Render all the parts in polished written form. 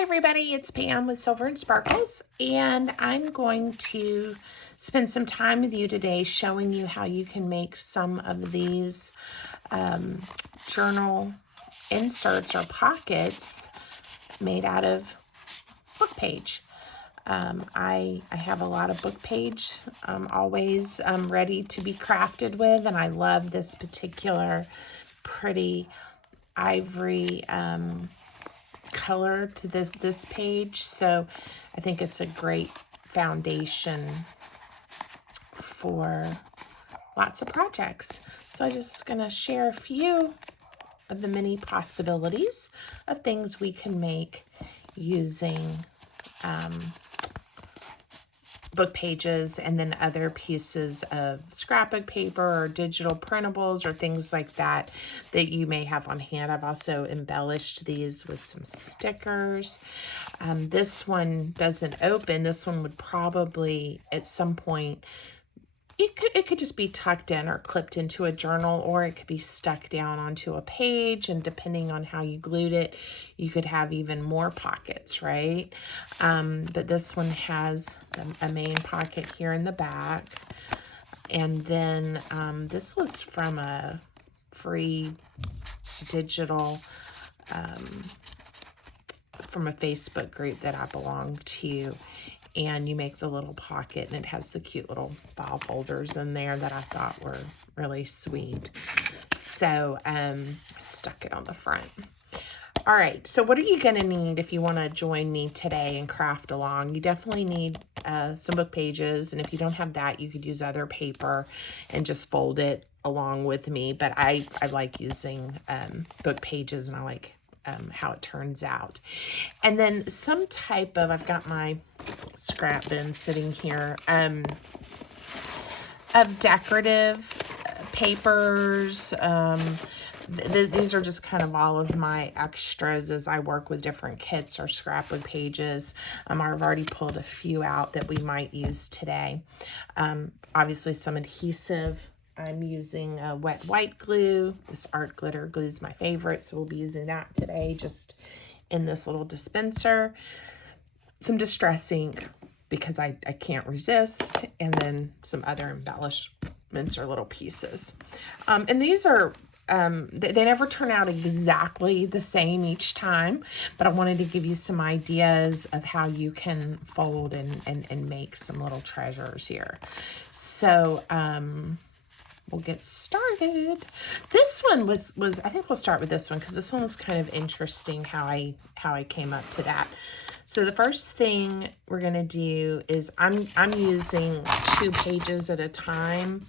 Hi everybody, it's Pam with Silver and Sparkles, and I'm going to spend some time with you today showing you how you can make some of these journal inserts or pockets made out of book page. I have a lot of book page always ready to be crafted with, and I love this particular pretty ivory color to this page, so I think it's a great foundation for lots of projects. So I'm just gonna share a few of the many possibilities of things we can make using book pages and then other pieces of scrapbook paper or digital printables or things like that that you may have on hand. I've also embellished these with some stickers. This one doesn't open. This one would probably at some point, it could just be tucked in or clipped into a journal, or it could be stuck down onto a page, and depending on how you glued it, you could have even more pockets, right? But this one has a main pocket here in the back, and then this was from a free digital from a Facebook group that I belong to. And you make the little pocket, and it has the cute little file folders in there that I thought were really sweet. So stuck it on the front. All right, so what are you gonna need if you wanna join me today and craft along? You definitely need some book pages, and if you don't have that, you could use other paper and just fold it along with me. But I like using book pages, and I like how it turns out. And then some type of, I've got my scrap bin sitting here, of decorative papers. These are just kind of all of my extras as I work with different kits or scrapbook pages. I've already pulled a few out that we might use today. Obviously some adhesive. I'm using a wet white glue. This art glitter glue is my favorite, so we'll be using that today just in this little dispenser. Some distress ink because I can't resist, and then some other embellishments or little pieces. And these are, they never turn out exactly the same each time, but I wanted to give you some ideas of how you can fold and make some little treasures here. So, we'll get started. This one was I think we'll start with this one because this one was kind of interesting how I came up to that. So the first thing we're gonna do is I'm using 2 pages at a time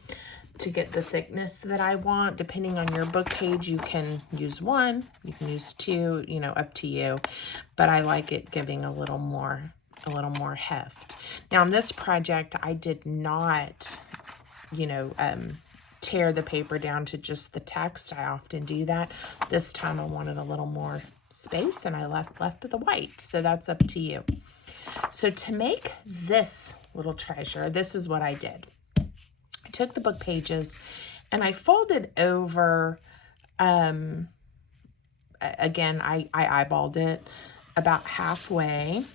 to get the thickness that I want. Depending on your book page, you can use 1, you can use 2, you know, up to you. But I like it giving a little more heft. Now in this project, I did not, you know, tear the paper down to just the text. I often do that. This time I wanted a little more space, and I left the white, so that's up to you. So to make this little treasure, this is what I did. I took the book pages and I folded over, again, I eyeballed it about halfway,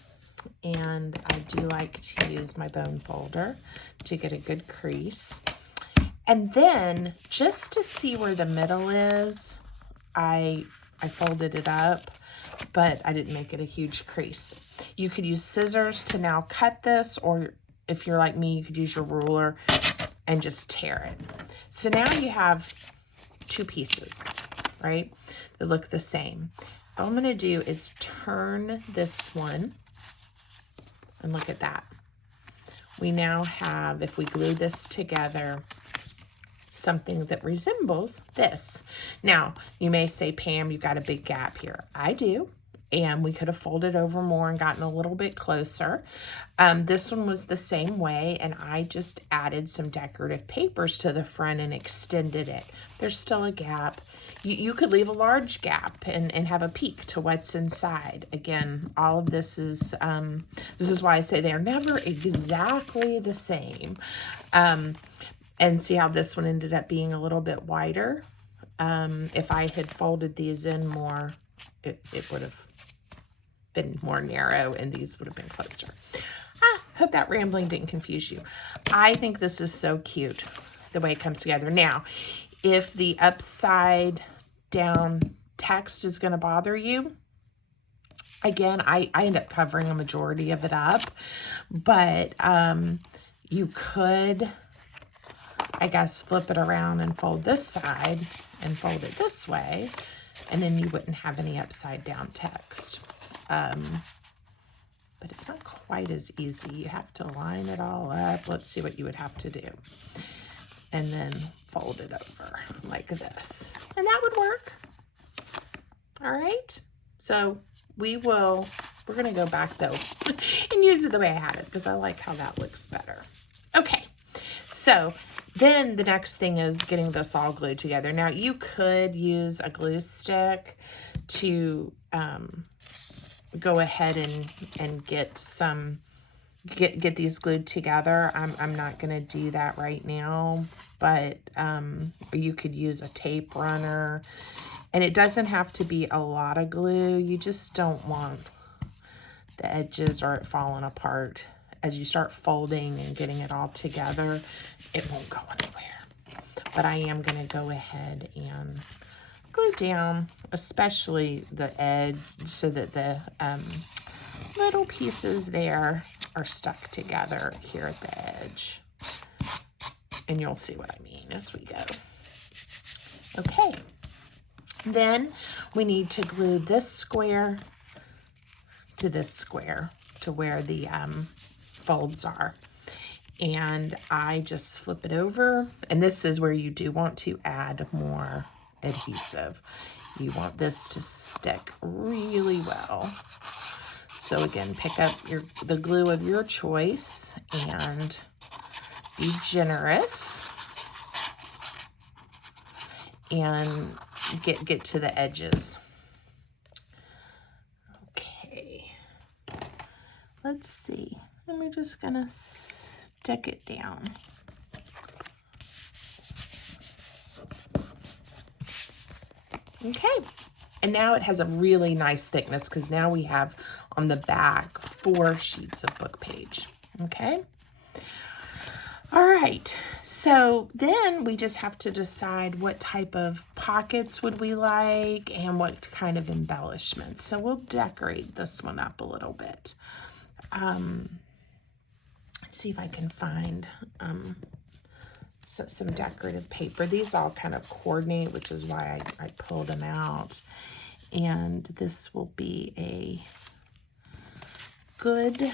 and I do like to use my bone folder to get a good crease. And then, just to see where the middle is, I folded it up, but I didn't make it a huge crease. You could use scissors to now cut this, or if you're like me, you could use your ruler and just tear it. So now you have 2 pieces, right, that look the same. All I'm gonna do is turn this one, and look at that. We now have, if we glue this together, something that resembles this. Now, you may say, Pam, you've got a big gap here. I do, and we could have folded over more and gotten a little bit closer. This one was the same way, and I just added some decorative papers to the front and extended it. There's still a gap. You could leave a large gap and have a peek to what's inside. Again, all of this is why I say they're never exactly the same. And see how this one ended up being a little bit wider. If I had folded these in more, it would have been more narrow and these would have been closer. Hope that rambling didn't confuse you. I think this is so cute, the way it comes together. Now, if the upside down text is going to bother you, again, I end up covering a majority of it up, but you could, I guess, flip it around and fold this side and fold it this way, and then you wouldn't have any upside down text. But it's not quite as easy. You have to line it all up. Let's see what you would have to do. And then fold it over like this. And that would work. All right. So we're going to go back though and use it the way I had it because I like how that looks better. Okay. So then the next thing is getting this all glued together. Now you could use a glue stick to go ahead and get these glued together. I'm not going to do that right now, but you could use a tape runner, and it doesn't have to be a lot of glue. You just don't want the edges or it falling apart. As you start folding and getting it all together, it won't go anywhere. But I am going to go ahead and glue down, especially the edge, so that the little pieces there are stuck together here at the edge. And you'll see what I mean as we go. Okay. Then we need to glue this square to this square to where the folds are. And I just flip it over. And this is where you do want to add more adhesive. You want this to stick really well. So again, pick up the glue of your choice and be generous and get to the edges. Okay, let's see. And we're just gonna stick it down. Okay, and now it has a really nice thickness because now we have on the back 4 sheets of book page. Okay. All right, so then we just have to decide what type of pockets would we like and what kind of embellishments. So we'll decorate this one up a little bit. Let's see if I can find some decorative paper. These all kind of coordinate, which is why I pulled them out. And this will be a good,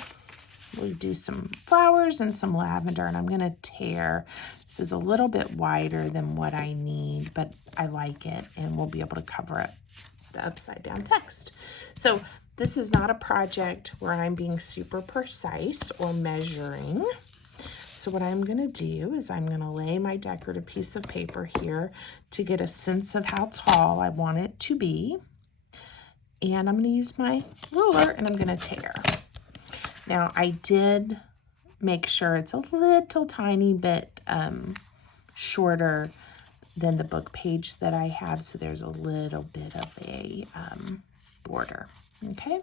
we'll do some flowers and some lavender, and I'm going to tear. This is a little bit wider than what I need, but I like it, and we'll be able to cover up the upside down text. So this is not a project where I'm being super precise or measuring. So what I'm going to do is I'm going to lay my decorative piece of paper here to get a sense of how tall I want it to be. And I'm going to use my ruler and I'm going to tear. Now I did make sure it's a little tiny bit shorter than the book page that I have. So there's a little bit of a border. Okay.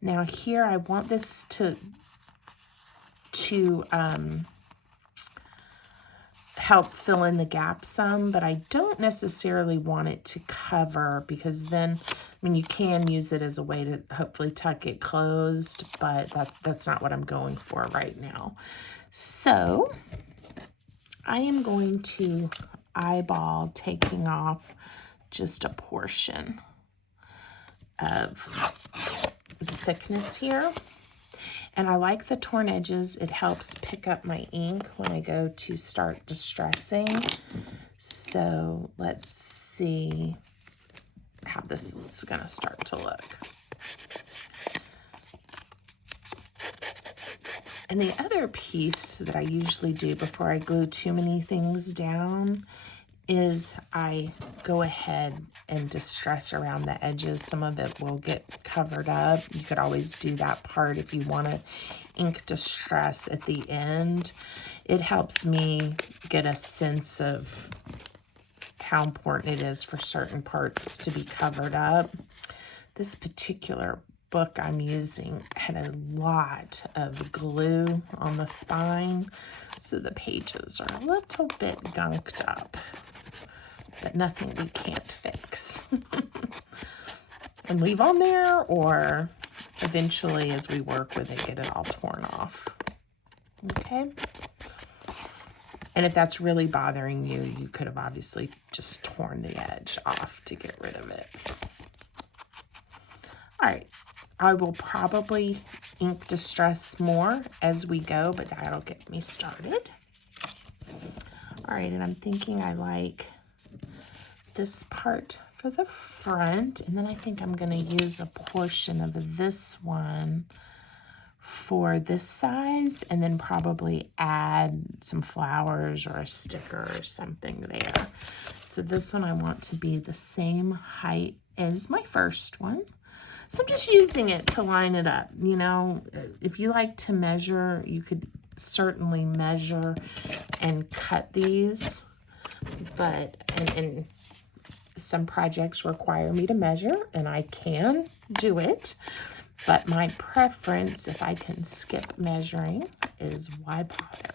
Now here I want this to help fill in the gap some, but I don't necessarily want it to cover, because then, I mean, you can use it as a way to hopefully tuck it closed, but that's not what I'm going for right now. So I am going to eyeball taking off just a portion of the thickness here. And I like the torn edges. It helps pick up my ink when I go to start distressing. So let's see how this is going to start to look. And the other piece that I usually do before I glue too many things down is I go ahead and distress around the edges. Some of it will get covered up. You could always do that part if you want to ink distress at the end. It helps me get a sense of how important it is for certain parts to be covered up. This particular book I'm using had a lot of glue on the spine, so the pages are a little bit gunked up, but nothing we can't fix and leave on there, or eventually as we work with it, get it all torn off. Okay. And if that's really bothering you, you could have obviously just torn the edge off to get rid of it. All right, I will probably ink distress more as we go, but that'll get me started. All right, and I'm thinking I like this part for the front, and then I think I'm going to use a portion of this one for this size, and then probably add some flowers or a sticker or something there. So this one I want to be the same height as my first one. So I'm just using it to line it up. You know, if you like to measure, you could certainly measure and cut these, but and some projects require me to measure, and I can do it. But my preference, if I can skip measuring, is why bother?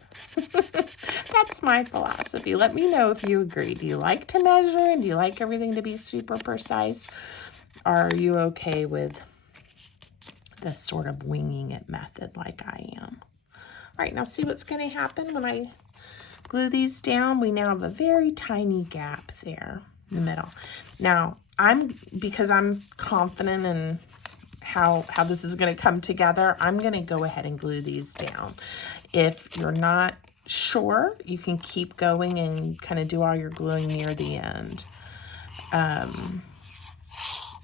That's my philosophy. Let me know if you agree. Do you like to measure, and do you like everything to be super precise? Or are you okay with the sort of winging it method like I am? All right, now see what's going to happen when I glue these down? We now have a very tiny gap there in the middle. Now, because I'm confident in how this is going to come together, I'm going to go ahead and glue these down. If you're not sure, you can keep going and kind of do all your gluing near the end.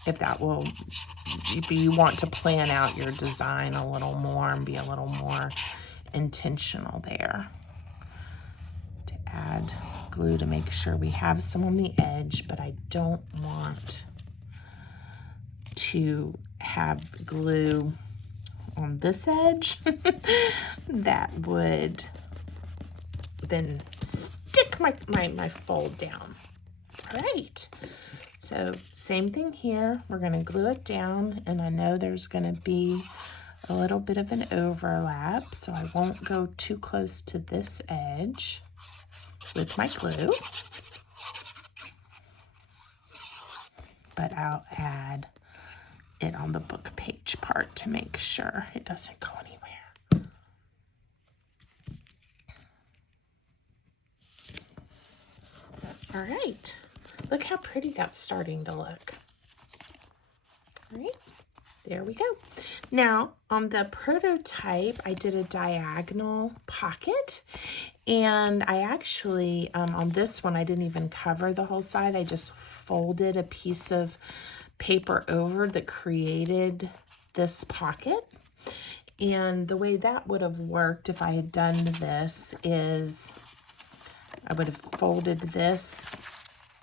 If you want to plan out your design a little more and be a little more intentional there. To add glue to make sure we have some on the edge, but I don't want to have glue on this edge that would then stick my fold down. All right, so same thing here. We're going to glue it down, and I know there's going to be a little bit of an overlap, so I won't go too close to this edge with my glue, but I'll add it on the book page part to make sure it doesn't go anywhere. All right, look how pretty that's starting to look. All right, there we go. Now on the prototype, I did a diagonal pocket, and I actually, on this one, I didn't even cover the whole side. I just folded a piece of paper over that created this pocket. And the way that would have worked if I had done this is I would have folded this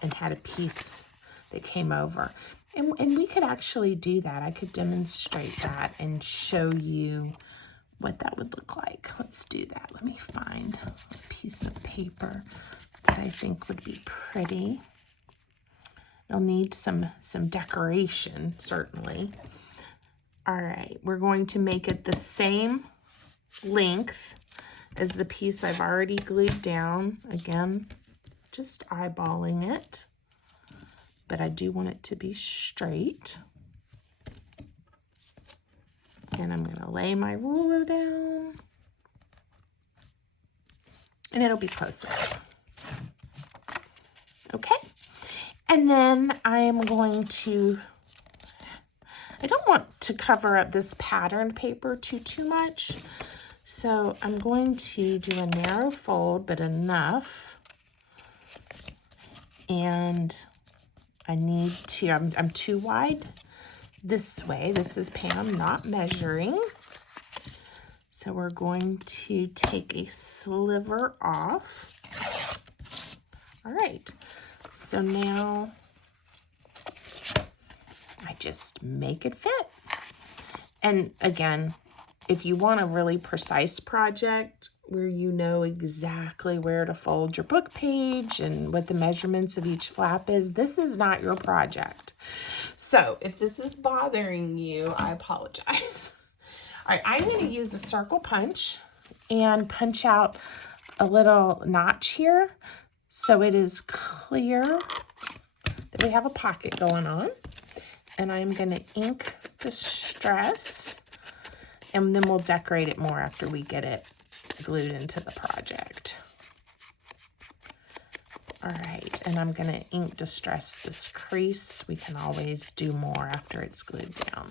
and had a piece that came over. And we could actually do that. I could demonstrate that and show you what that would look like. Let's do that. Let me find a piece of paper that I think would be pretty. It'll need some decoration, certainly. All right, we're going to make it the same length as the piece I've already glued down. Again, just eyeballing it, but I do want it to be straight. And I'm gonna lay my ruler down, and it'll be close enough. Okay. And then I am going to, I don't want to cover up this patterned paper too much. So I'm going to do a narrow fold, but enough. And I need to, I'm too wide this way. This is Pam not measuring. So we're going to take a sliver off. All right. So now I just make it fit. And again, if you want a really precise project where you know exactly where to fold your book page and what the measurements of each flap is, this is not your project. So if this is bothering you, I apologize. All right, I'm going to use a circle punch and punch out a little notch here so it is clear that we have a pocket going on. And I'm going to ink Distress, and then we'll decorate it more after we get it glued into the project. All right, and I'm going to ink Distress this crease. We can always do more after it's glued down.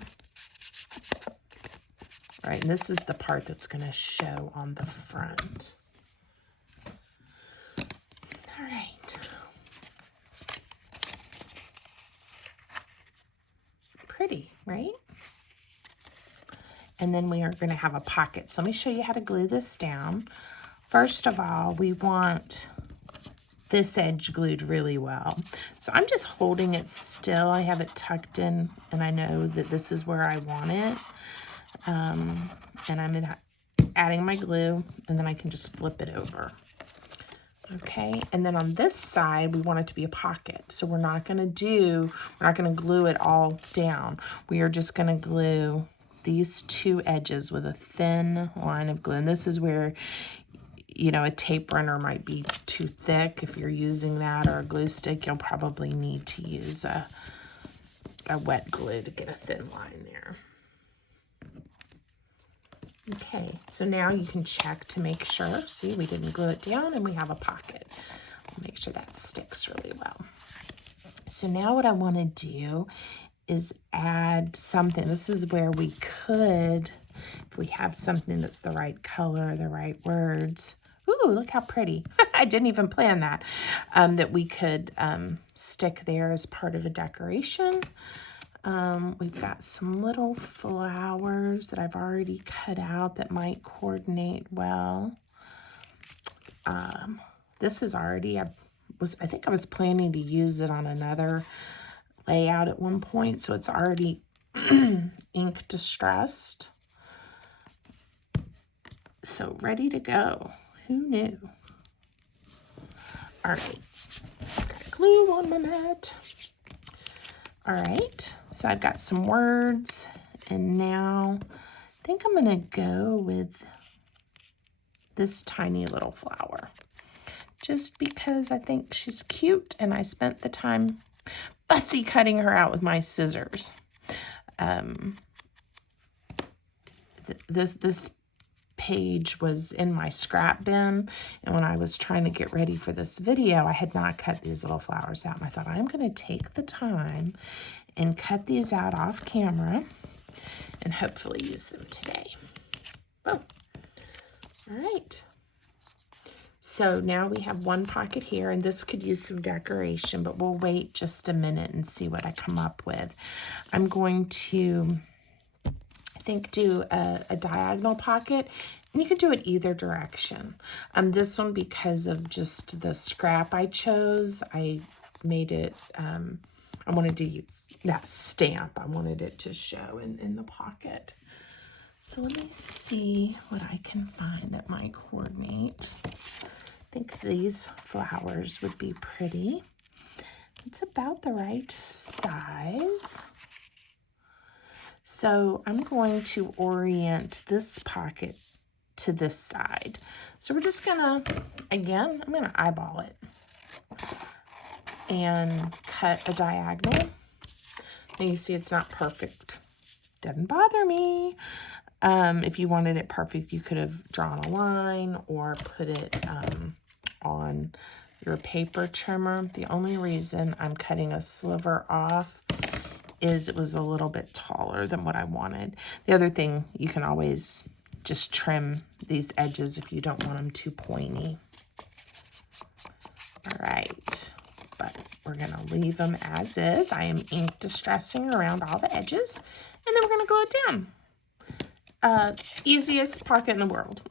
All right, and this is the part that's going to show on the front. All right. Pretty, right? And then we are going to have a pocket. So let me show you how to glue this down. First of all, we want this edge glued really well. So I'm just holding it still. I have it tucked in, and I know that this is where I want it. And I'm adding my glue, and then I can just flip it over. Okay, and then on this side, we want it to be a pocket. So we're not gonna glue it all down. We are just gonna glue these two edges with a thin line of glue. And this is where, you know, a tape runner might be too thick. If you're using that, or a glue stick, you'll probably need to use a wet glue to get a thin line there. Okay, so now you can check to make sure. See, we didn't glue it down and we have a pocket. I'll make sure that sticks really well. So now what I want to do is add something. This is where we could, if we have something that's the right color, the right words. Ooh, look how pretty. I didn't even plan that. That we could stick there as part of a decoration. We've got some little flowers that I've already cut out that might coordinate well. This is already, I think I was planning to use it on another layout at one point, so it's already ink distressed. So ready to go. Who knew? All right, got glue on my mat. All right, so I've got some words, and now I think I'm gonna go with this tiny little flower, just because I think she's cute, and I spent the time fussy cutting her out with my scissors. This page was in my scrap bin, and when I was trying to get ready for this video, I had not cut these little flowers out, and I thought, I'm going to take the time and cut these out off camera and hopefully use them today. Oh, all right. So now we have one pocket here, and this could use some decoration, but we'll wait just a minute and see what I come up with. I'm going to, I think, do a diagonal pocket, and you can do it either direction. This one, because of just the scrap I chose, I made it, I wanted to use that stamp. I wanted it to show in the pocket. So let me see what I can find that might coordinate. I think these flowers would be pretty. It's about the right size. So I'm going to orient this pocket to this side. So we're just gonna, again, I'm gonna eyeball it and cut a diagonal. And you see it's not perfect. Doesn't bother me. If you wanted it perfect, you could have drawn a line or put it on your paper trimmer. The only reason I'm cutting a sliver off is it was a little bit taller than what I wanted. The other thing, you can always just trim these edges if you don't want them too pointy. All right, but we're gonna leave them as is. I am ink distressing around all the edges, and then we're gonna glue it down. Easiest pocket in the world.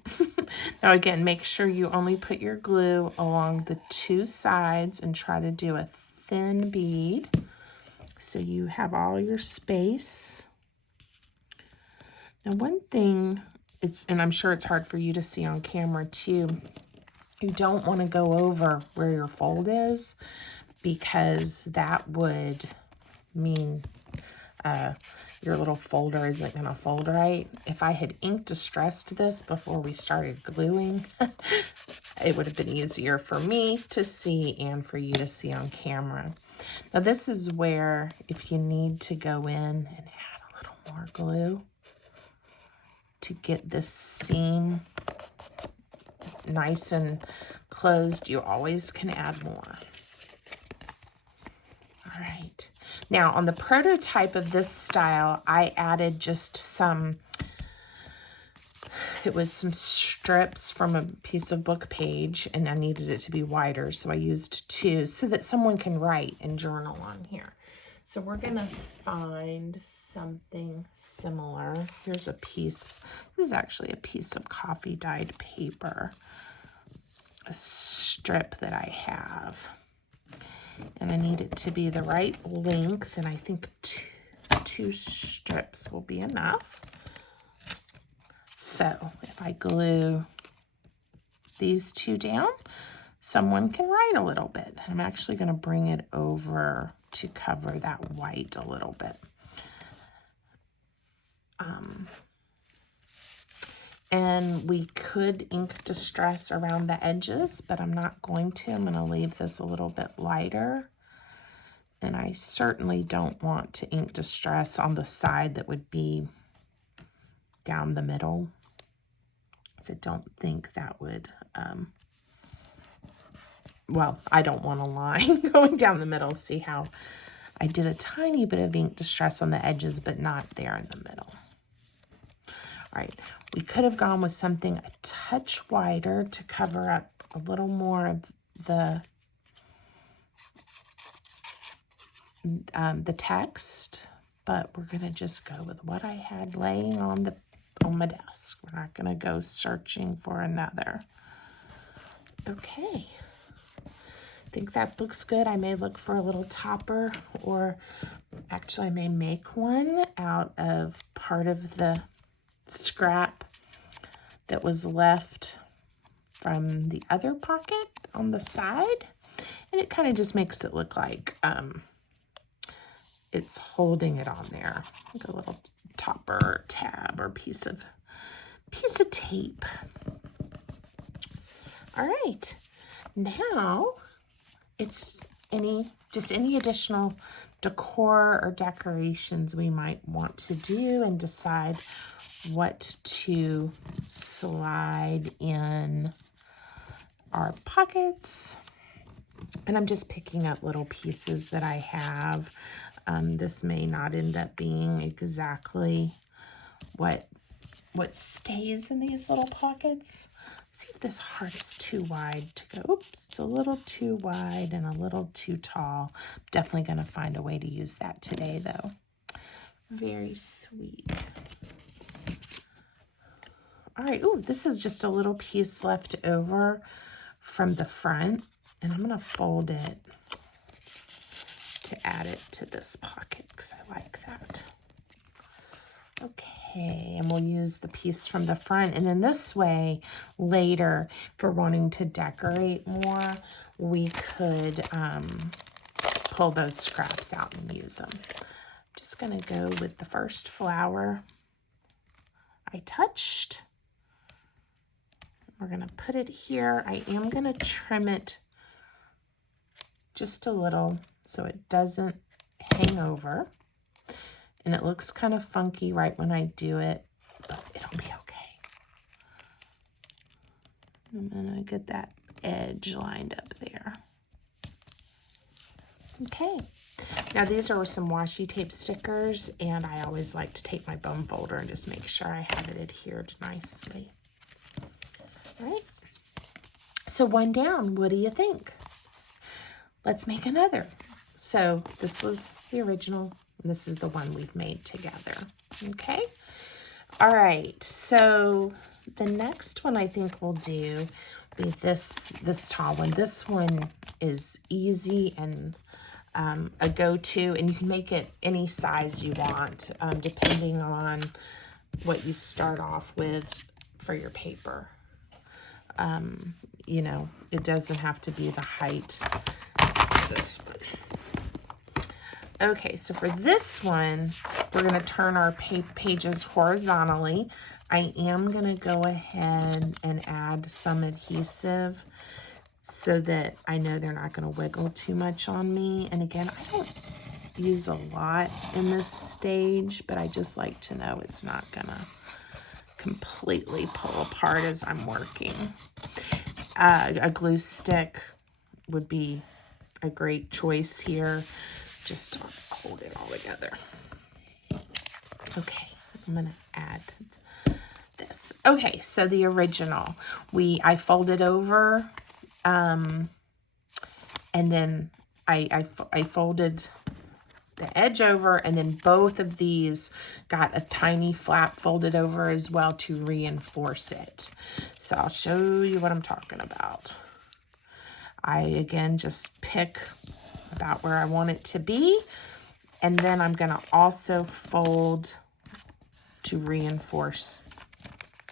Now again, make sure you only put your glue along the two sides and try to do a thin bead so you have all your space. Now one thing, and I'm sure it's hard for you to see on camera too, you don't want to go over where your fold is, because that would mean your little folder isn't going to fold right. If I had ink distressed this before we started gluing, it would have been easier for me to see and for you to see on camera. Now this is where if you need to go in and add a little more glue to get this seam nice and closed, you always can add more. All right. Now on the prototype of this style, I added just some, it was some strips from a piece of book page, and I needed it to be wider, so I used 2 so that someone can write and journal on here. So we're gonna find something similar. Here's a piece, this is actually a piece of coffee dyed paper, a strip that I have. And I need it to be the right length, and I think two strips will be enough. So if I glue these 2 down, someone can write a little bit. I'm actually going to bring it over to cover that white a little bit. And we could ink distress around the edges, but I'm not going to. I'm going to leave this a little bit lighter. And I certainly don't want to ink distress on the side that would be down the middle. So I don't think that would, well, I don't want a line going down the middle. See how I did a tiny bit of ink distress on the edges, but not there in the middle. All right, we could have gone with something a touch wider to cover up a little more of the text, but we're gonna just go with what I had laying on my desk. We're not gonna go searching for another. Okay, I think that looks good. I may look for a little topper, or actually I may make one out of part of the scrap that was left from the other pocket on the side, and it kind of just makes it look like it's holding it on there, like a little topper or tab or piece of tape. All right, now it's just any additional decor or decorations we might want to do, and decide what to slide in our pockets. And I'm just picking up little pieces that I have. This may not end up being exactly what stays in these little pockets. See if this heart is too wide to go. Oops, it's a little too wide and a little too tall. Definitely going to find a way to use that today, though. Very sweet. All right, ooh, this is just a little piece left over from the front, and I'm going to fold it to add it to this pocket because I like that. Okay, and we'll use the piece from the front, and then this way later, if we're wanting to decorate more, we could pull those scraps out and use them. I'm just going to go with the first flower I touched. We're going to put it here. I am going to trim it just a little so it doesn't hang over. And it looks kind of funky right when I do it, but it'll be okay. I'm going to get that edge lined up there. Okay. Now these are some washi tape stickers, and I always like to take my bone folder and just make sure I have it adhered nicely. All right. So one down. What do you think? Let's make another. So this was the original. This is the one we've made together. Okay. All right. So the next one I think we'll do will be this tall one. This one is easy and a go-to, and you can make it any size you want, depending on what you start off with for your paper. You know, it doesn't have to be the height of this one. Okay, so for this one, we're going to turn our pages horizontally. I am going to go ahead and add some adhesive so that I know they're not going to wiggle too much on me. And again, I don't use a lot in this stage, but I just like to know it's not going to completely pull apart as I'm working. A glue stick would be a great choice here, just to hold it all together. Okay, I'm gonna add this. Okay, so the original, I folded over, and then I folded the edge over, and then both of these got a tiny flap folded over as well to reinforce it. So I'll show you what I'm talking about. I, again, just pick about where I want it to be, and then I'm going to also fold to reinforce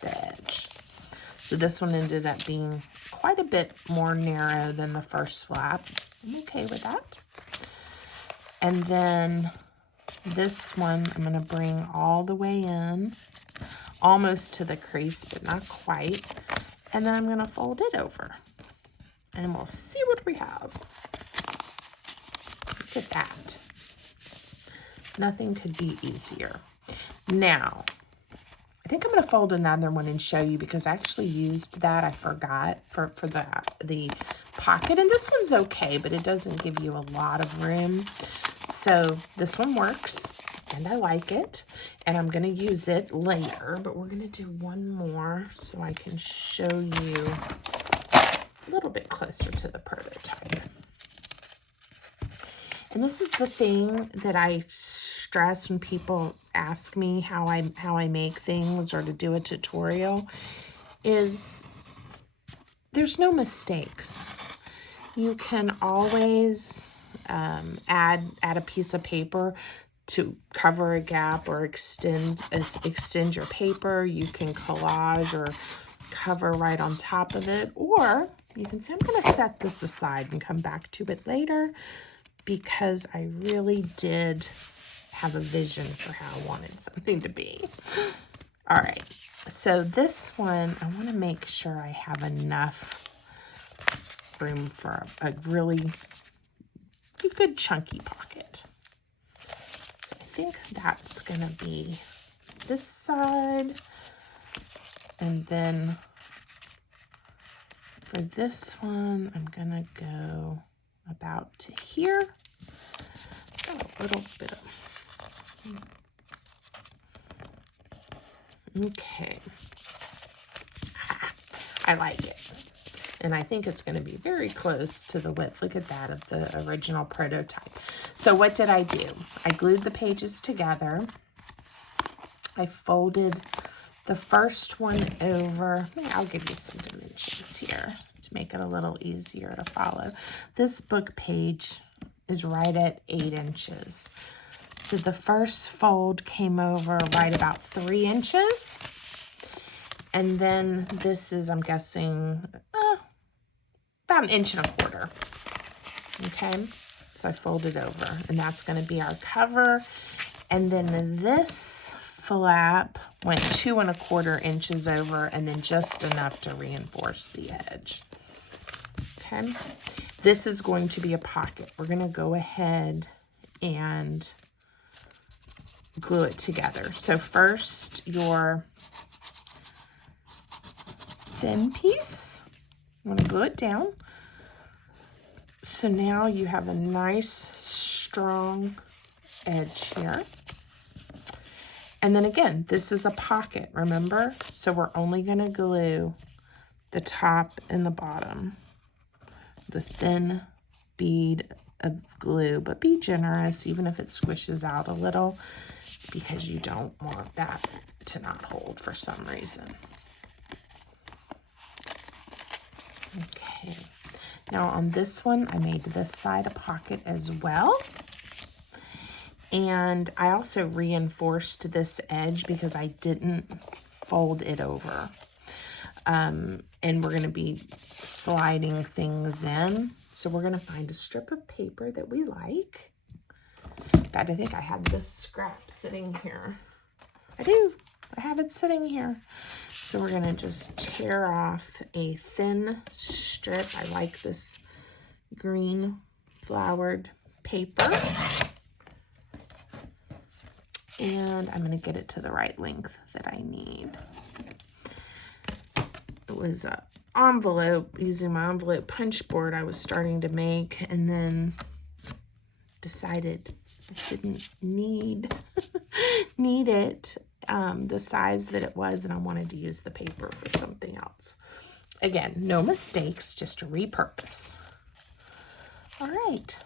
the edge. So this one ended up being quite a bit more narrow than the first flap. I'm okay with that. And then this one, I'm going to bring all the way in, almost to the crease, but not quite. And then I'm going to fold it over. And we'll see what we have. Look at that. Nothing could be easier. Now, I think I'm going to fold another one and show you because I actually used that. I forgot for the pocket. And this one's okay, but it doesn't give you a lot of room. So this one works, and I like it. And I'm going to use it later, but we're going to do one more so I can show you a little bit closer to the prototype. And this is the thing that I stress when people ask me how I make things or to do a tutorial, is there's no mistakes. You can always add a piece of paper to cover a gap or extend your paper. You can collage or cover right on top of it, or you can say, I'm going to set this aside and come back to it later because I really did have a vision for how I wanted something to be. All right, so this one, I want to make sure I have enough room for a really good chunky pocket. So I think that's going to be this side. And then for this one, I'm going to go about to here. A little bit of... Okay. I like it. And I think it's going to be very close to the width. Look at that, of the original prototype. So what did I do? I glued the pages together. I folded the first one over. I'll give you some dimensions here to make it a little easier to follow. This book page is right at 8 inches. So the first fold came over right about 3 inches. And then this is, I'm guessing, about 1.25 inches. Okay, so I folded over, and that's going to be our cover. And then this flap went 2.25 inches over, and then just enough to reinforce the edge. Okay, this is going to be a pocket. We're going to go ahead and glue it together. So first, your thin piece, I'm going to glue it down. So now you have a nice strong edge here. And then again, this is a pocket, remember? So we're only going to glue the top and the bottom, the thin bead of glue, but be generous even if it squishes out a little, because you don't want that to not hold for some reason. Okay, now on this one, I made this side a pocket as well. And I also reinforced this edge because I didn't fold it over. And we're going to be sliding things in. So we're going to find a strip of paper that we like. fact, I think I have this scrap sitting here. I do. I have it sitting here. So we're going to just tear off a thin strip. I like this green flowered paper. And I'm going to get it to the right length that I need. It was an envelope, using my envelope punch board I was starting to make, and then decided I didn't need it the size that it was, and I wanted to use the paper for something else. Again, no mistakes, just a repurpose. All right.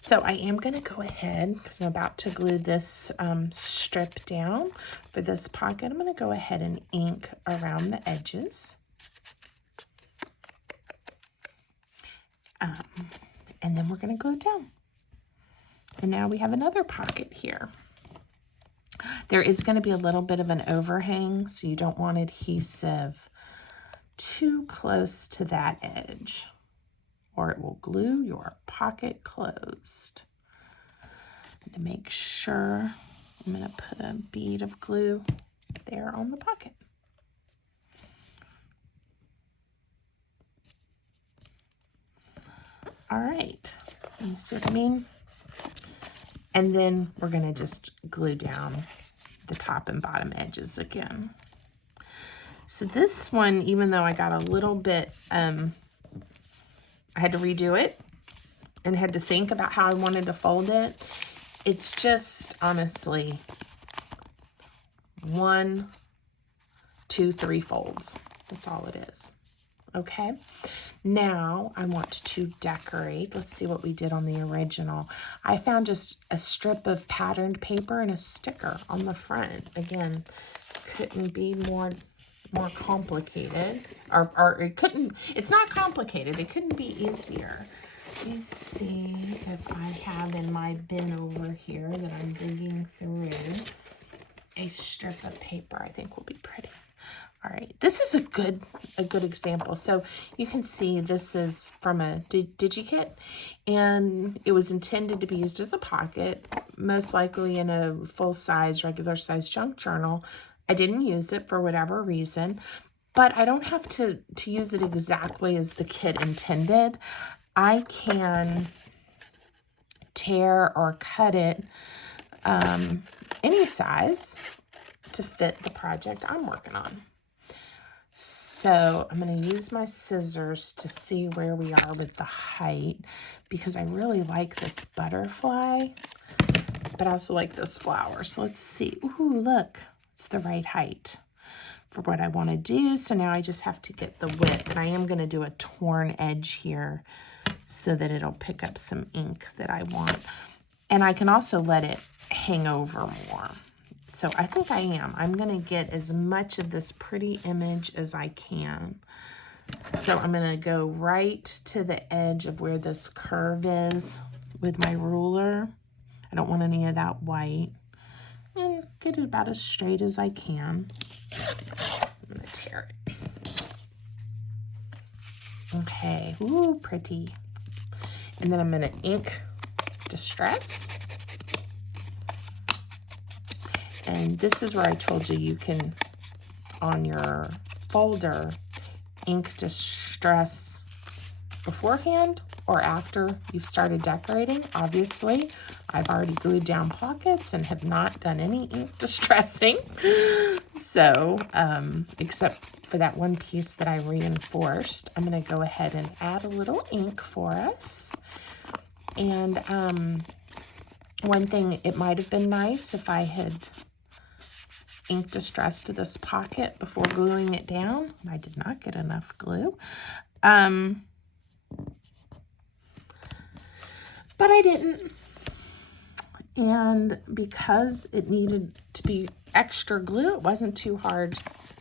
So I am going to go ahead, because I'm about to glue this strip down for this pocket. I'm going to go ahead and ink around the edges. And then we're going to glue it down. And now we have another pocket here. There is going to be a little bit of an overhang, so you don't want adhesive too close to that edge, or it will glue your pocket closed. And to make sure, I'm going to put a bead of glue there on the pocket. All right, you see what I mean? And then we're going to just glue down the top and bottom edges again. So this one, even though I got a little bit, I had to redo it and had to think about how I wanted to fold it. It's just honestly 1, 2, 3 folds. That's all it is. Okay, now I want to decorate. Let's see what we did on the original. I found just a strip of patterned paper and a sticker on the front. Again, couldn't be more complicated, or it couldn't, it's not complicated. It couldn't be easier. Let me see if I have in my bin over here that I'm digging through a strip of paper. I think will be pretty. All right, this is a good example. So you can see this is from a DigiKit, and it was intended to be used as a pocket, most likely in a full-size, regular-size junk journal. I didn't use it for whatever reason, but I don't have to use it exactly as the kit intended. I can tear or cut it any size to fit the project I'm working on. So I'm going to use my scissors to see where we are with the height, because I really like this butterfly, but I also like this flower. So let's see. Ooh, look, it's the right height for what I want to do. So now I just have to get the width, and I am going to do a torn edge here so that it'll pick up some ink that I want. And I can also let it hang over more. So I think I am. I'm going to get as much of this pretty image as I can. So I'm going to go right to the edge of where this curve is with my ruler. I don't want any of that white. And get it about as straight as I can. I'm going to tear it. Okay. Ooh, pretty. And then I'm going to ink Distress. And this is where I told you you can, on your folder, ink Distress beforehand or after you've started decorating. Obviously, I've already glued down pockets and have not done any ink distressing. So, except for that one piece that I reinforced, I'm going to go ahead and add a little ink for us. And one thing, it might have been nice if I had ink Distress to this pocket before gluing it down. I did not get enough glue. But I didn't. And because it needed to be extra glue, it wasn't too hard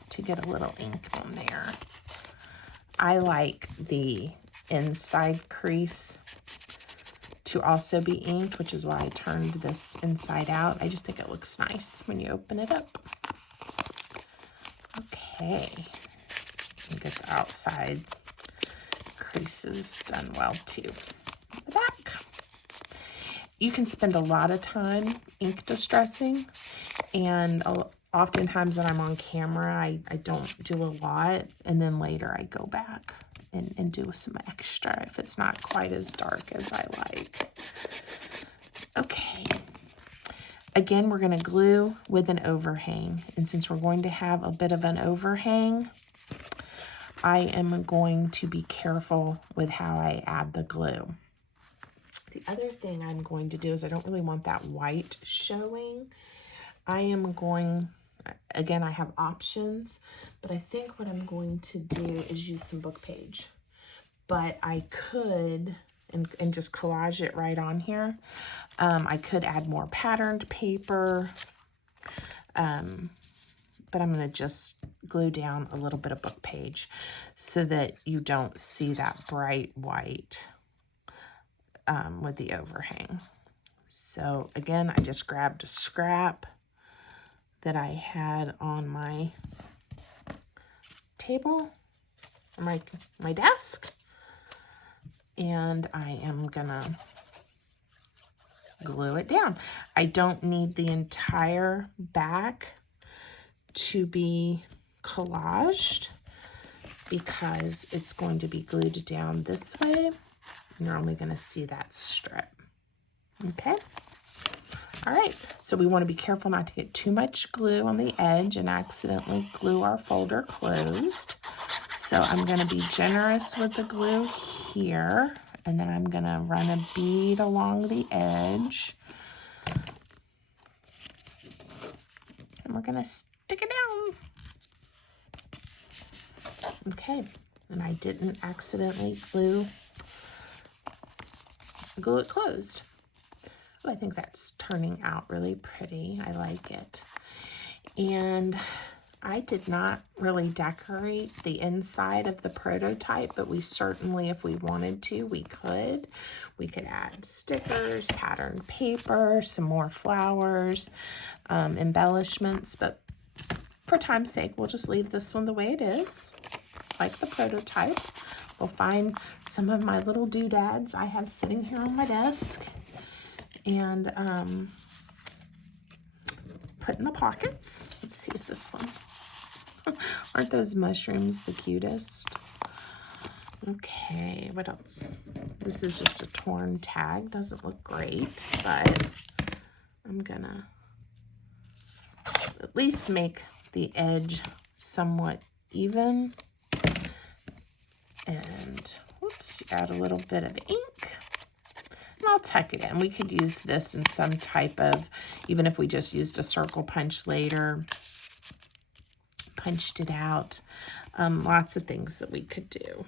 to get a little ink on there. I like the inside crease to also be inked, which is why I turned this inside out. I just think it looks nice when you open it up. Okay, and get the outside creases done well too. The back. you can spend a lot of time ink distressing, and oftentimes when I'm on camera, I don't do a lot, and then later I go back and do some extra if it's not quite as dark as I like. Okay. Again, we're going to glue with an overhang. And since we're going to have a bit of an overhang, I am going to be careful with how I add the glue. The other thing I'm going to do is I don't really want that white showing. I am going, again, I have options, but I think what I'm going to do is use some book page. But I could, and just collage it right on here. I could add more patterned paper, but I'm going to just glue down a little bit of book page so that you don't see that bright white with the overhang. So again, I just grabbed a scrap that I had on my table, or my desk, and I am gonna glue it down. I don't need the entire back to be collaged because it's going to be glued down this way, and you're only going to see that strip. Okay. All right, so we want to be careful not to get too much glue on the edge and accidentally glue our folder closed. So I'm going to be generous with the glue here, and then I'm going to run a bead along the edge. And we're going to stick it down. Okay, and I didn't accidentally glue it closed. Oh, I think that's turning out really pretty. I like it. And I did not really decorate the inside of the prototype, but we certainly, if we wanted to, we could. We could add stickers, patterned paper, some more flowers, embellishments, but for time's sake, we'll just leave this one the way it is, like the prototype. We'll find some of my little doodads I have sitting here on my desk and put in the pockets. Let's see if this one, aren't those mushrooms the cutest? Okay, what else? This is just a torn tag, doesn't look great, but I'm gonna at least make the edge somewhat even. And whoops, add a little bit of ink. And I'll tuck it in. We could use this in some type of, even if we just used a circle punch later, punched it out. Lots of things that we could do.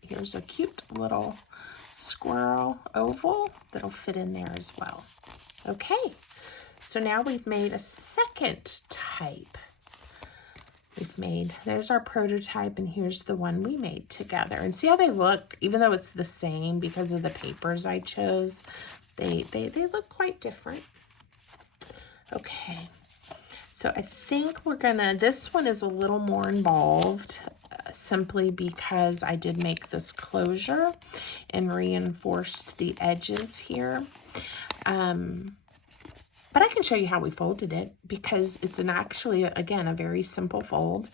Here's a cute little squirrel oval that'll fit in there as well. Okay, so now we've made a second type. There's our prototype, and here's the one we made together. And see how they look, even though it's the same because of the papers I chose, they look quite different. Okay, so I think we're gonna, this one is a little more involved, simply because I did make this closure and reinforced the edges here. But I can show you how we folded it because it's actually, again, a very simple fold.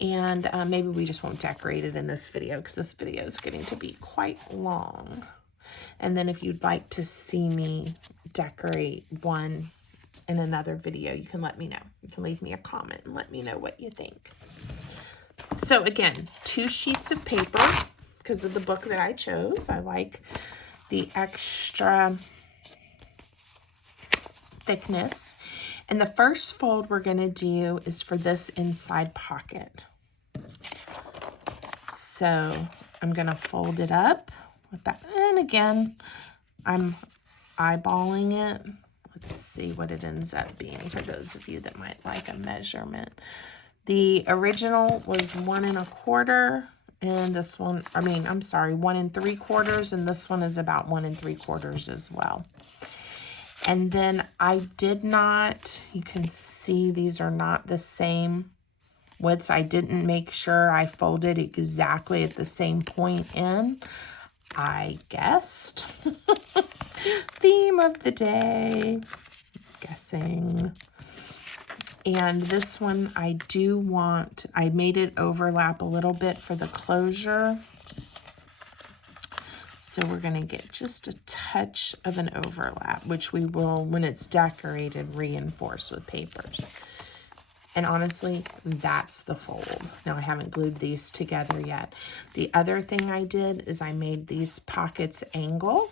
And maybe we just won't decorate it in this video because this video is getting to be quite long. And then if you'd like to see me decorate one in another video, you can let me know. You can leave me a comment and let me know what you think. So again, 2 sheets of paper because of the book that I chose. I like the extra thickness. And the first fold we're going to do is for this inside pocket. So I'm going to fold it up with that. And again, I'm eyeballing it. Let's see what it ends up being for those of you that might like a measurement. The original was 1 1/4, and this one, I'm sorry, 1 3/4, and this one is about 1 3/4 as well. And then I did not, you can see these are not the same widths. I didn't make sure I folded exactly at the same point in. I guessed. Theme of the day, guessing. And this one I made it overlap a little bit for the closure. So we're going to get just a touch of an overlap, which we will, when it's decorated, reinforce with papers. And honestly, that's the fold. Now, I haven't glued these together yet. The other thing I did is I made these pockets angle.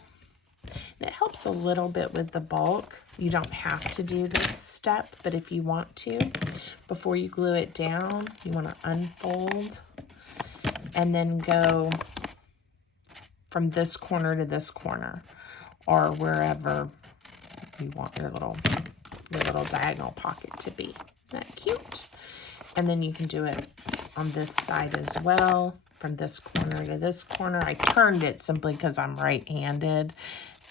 And it helps a little bit with the bulk. You don't have to do this step, but if you want to, before you glue it down, you want to unfold and then go from this corner to this corner, or wherever you want your little diagonal pocket to be. Isn't that cute? And then you can do it on this side as well, from this corner to this corner. I turned it simply because I'm right-handed,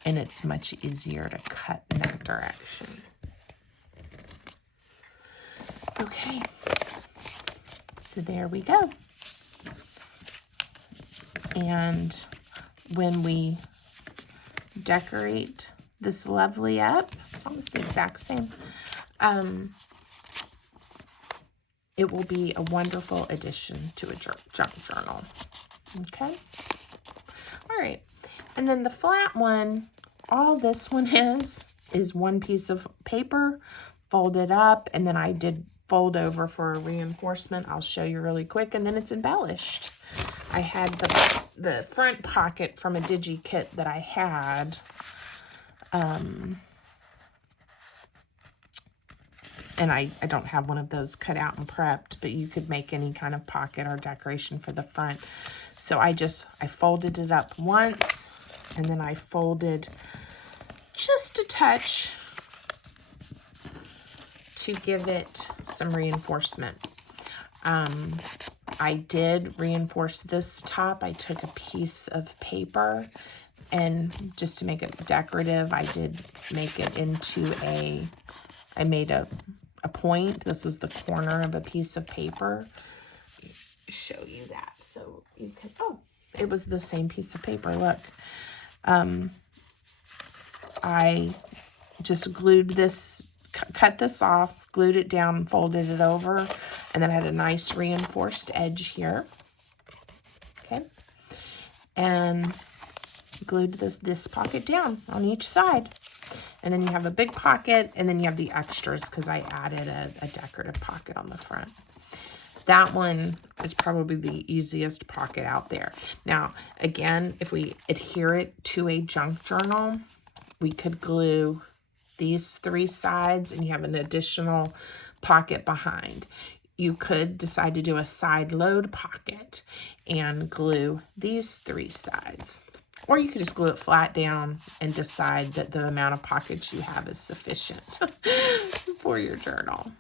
and it's much easier to cut in that direction. Okay, so there we go. And when we decorate this lovely up, it's almost the exact same, it will be a wonderful addition to a junk journal. Okay, all right. And then the flat one, all this one is one piece of paper folded up, and then I did fold over for a reinforcement. I'll show you really quick, and then it's embellished. I had the front pocket from a digi kit that I had, and I don't have one of those cut out and prepped, but you could make any kind of pocket or decoration for the front. So I folded it up once, and then I folded just a touch to give it some reinforcement. I did reinforce this top. I took a piece of paper, and just to make it decorative, I did make it into I made a point. This was the corner of a piece of paper. Show you that so you can, oh, it was the same piece of paper, look. I just glued this, cut this off, glued it down, folded it over, and then I had a nice reinforced edge here. Okay, and glued this pocket down on each side. And then you have a big pocket, and then you have the extras because I added a decorative pocket on the front. That one is probably the easiest pocket out there. Now, again, if we adhere it to a junk journal, we could glue these three sides, and you have an additional pocket behind. You could decide to do a side load pocket and glue these three sides. Or you could just glue it flat down and decide that the amount of pockets you have is sufficient for your journal.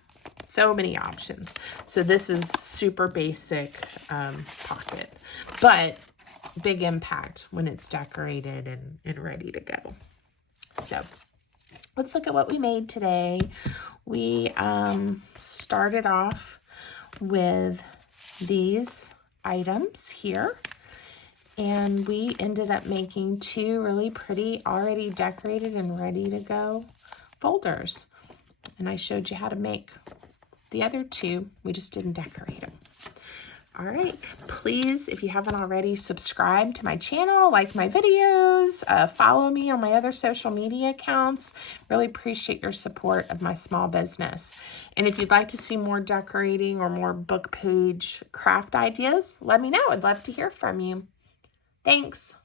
So many options. So this is super basic pocket, but big impact when it's decorated and ready to go. So let's look at what we made today. We started off with these items here, and we ended up making two really pretty, already decorated and ready to go folders. And I showed you how to make the other two. We just didn't decorate them. All right, please, if you haven't already, subscribe to my channel, like my videos, follow me on my other social media accounts. Really appreciate your support of my small business. And if you'd like to see more decorating or more book page craft ideas, let me know. I'd love to hear from you. Thanks.